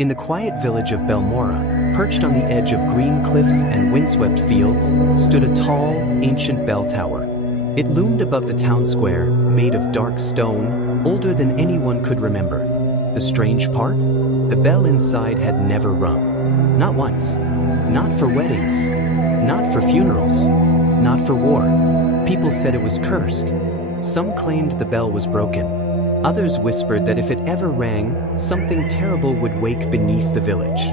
In the quiet village of Belmora, perched on the edge of green cliffs and windswept fields, stood a tall, ancient bell tower. It loomed above the town square, made of dark stone, older than anyone could remember. The strange part? The bell inside had never rung. Not once. Not for weddings. Not for funerals. Not for war. People said it was cursed. Some claimed the bell was broken. Others whispered that if it ever rang, something terrible would wake beneath the village.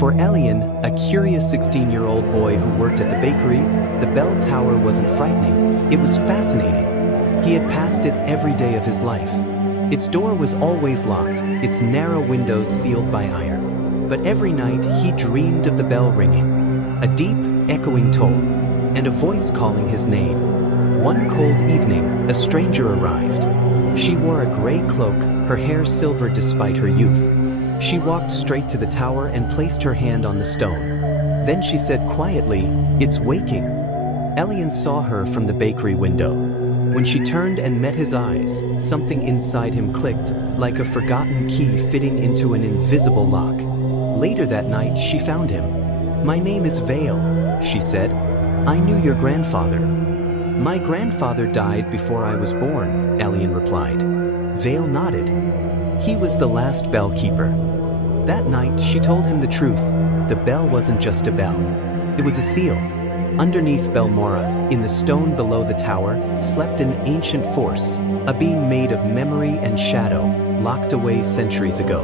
For Elian, a curious 16-year-old boy who worked at the bakery, the bell tower wasn't frightening, it was fascinating. He had passed it every day of his life. Its door was always locked, its narrow windows sealed by iron. But every night he dreamed of the bell ringing, a deep, echoing toll, and a voice calling his name. One cold evening, a stranger arrived. She wore a gray cloak, her hair silver despite her youth. She walked straight to the tower and placed her hand on the stone. Then she said quietly, "It's waking." Elian saw her from the bakery window. When she turned and met his eyes, something inside him clicked, like a forgotten key fitting into an invisible lock. Later that night, she found him. "My name is Vale," she said. "I knew your grandfather." "My grandfather died before I was born," Elian replied. Vale nodded. He was the last bell keeper. That night, she told him the truth. The bell wasn't just a bell. It was a seal. Underneath Belmora, in the stone below the tower, slept an ancient force, a being made of memory and shadow, locked away centuries ago.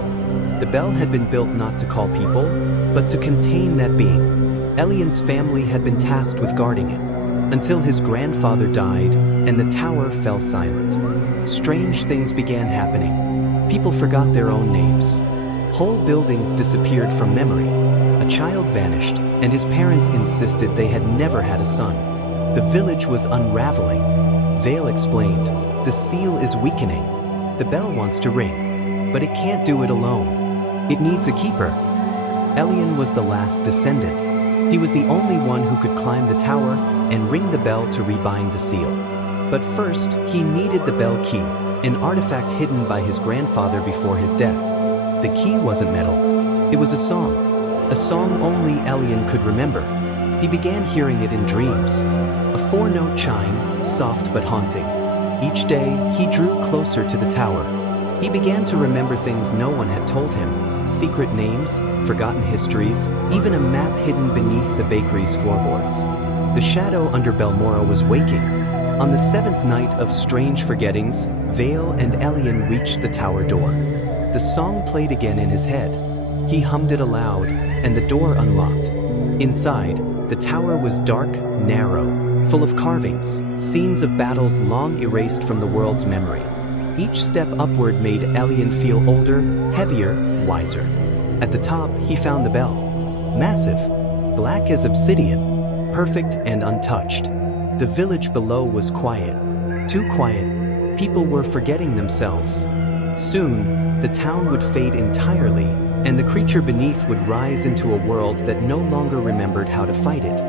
The bell had been built not to call people, but to contain that being. Elian's family had been tasked with guarding it, until his grandfather died and the tower fell silent. Strange things began happening. People forgot their own names. Whole buildings disappeared from memory. A child vanished, and his parents insisted they had never had a son. The village was unraveling. Vale explained, "The seal is weakening. The bell wants to ring, but it can't do it alone. It needs a keeper." Elian was the last descendant. He was the only one who could climb the tower and ring the bell to rebind the seal. But first, he needed the bell key, an artifact hidden by his grandfather before his death. The key wasn't metal. It was a song only Elian could remember. He began hearing it in dreams. A 4-note chime, soft but haunting. Each day, he drew closer to the tower. He began to remember things no one had told him, secret names, forgotten histories, even a map hidden beneath the bakery's floorboards. The shadow under Belmora was waking. On the 7th night of strange forgettings, Vale and Elian reached the tower door. The song played again in his head. He hummed it aloud, and the door unlocked. Inside, the tower was dark, narrow, full of carvings, scenes of battles long erased from the world's memory. Each step upward made Elian feel older, heavier, wiser. At the top, he found the bell. Massive, black as obsidian, perfect and untouched. The village below was quiet. Too quiet. People were forgetting themselves. Soon, the town would fade entirely, and the creature beneath would rise into a world that no longer remembered how to fight it.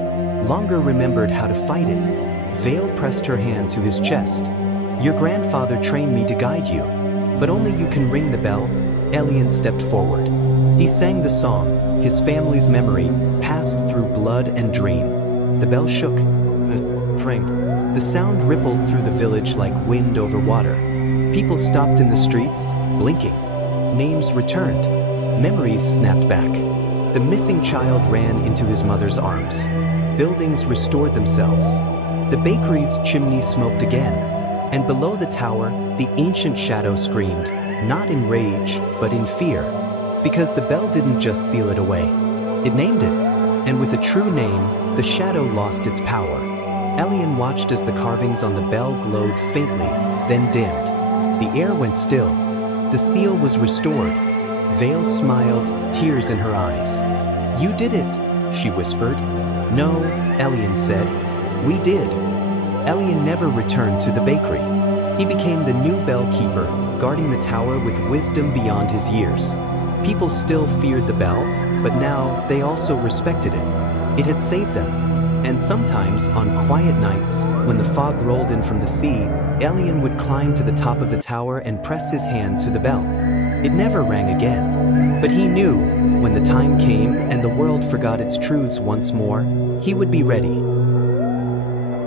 Vale pressed her hand to his chest. "Your grandfather trained me to guide you, but only you can ring the bell." Elian stepped forward. He sang the song, his family's memory, passed through blood and dream. The bell shook. The sound rippled through the village like wind over water. People stopped in the streets, blinking. Names returned. Memories snapped back. The missing child ran into his mother's arms. Buildings restored themselves. The bakery's chimney smoked again. And below the tower, the ancient shadow screamed, not in rage, but in fear. Because the bell didn't just seal it away. It named it. And with a true name, the shadow lost its power. Elian watched as the carvings on the bell glowed faintly, then dimmed. The air went still. The seal was restored. Vale smiled, tears in her eyes. "You did it," she whispered. "No," Elian said. "We did." Elian never returned to the bakery. He became the new bell keeper, guarding the tower with wisdom beyond his years. People still feared the bell, but now they also respected it. It had saved them. And sometimes, on quiet nights, when the fog rolled in from the sea, Elian would climb to the top of the tower and press his hand to the bell. It never rang again. But he knew, when the time came and the world forgot its truths once more, he would be ready.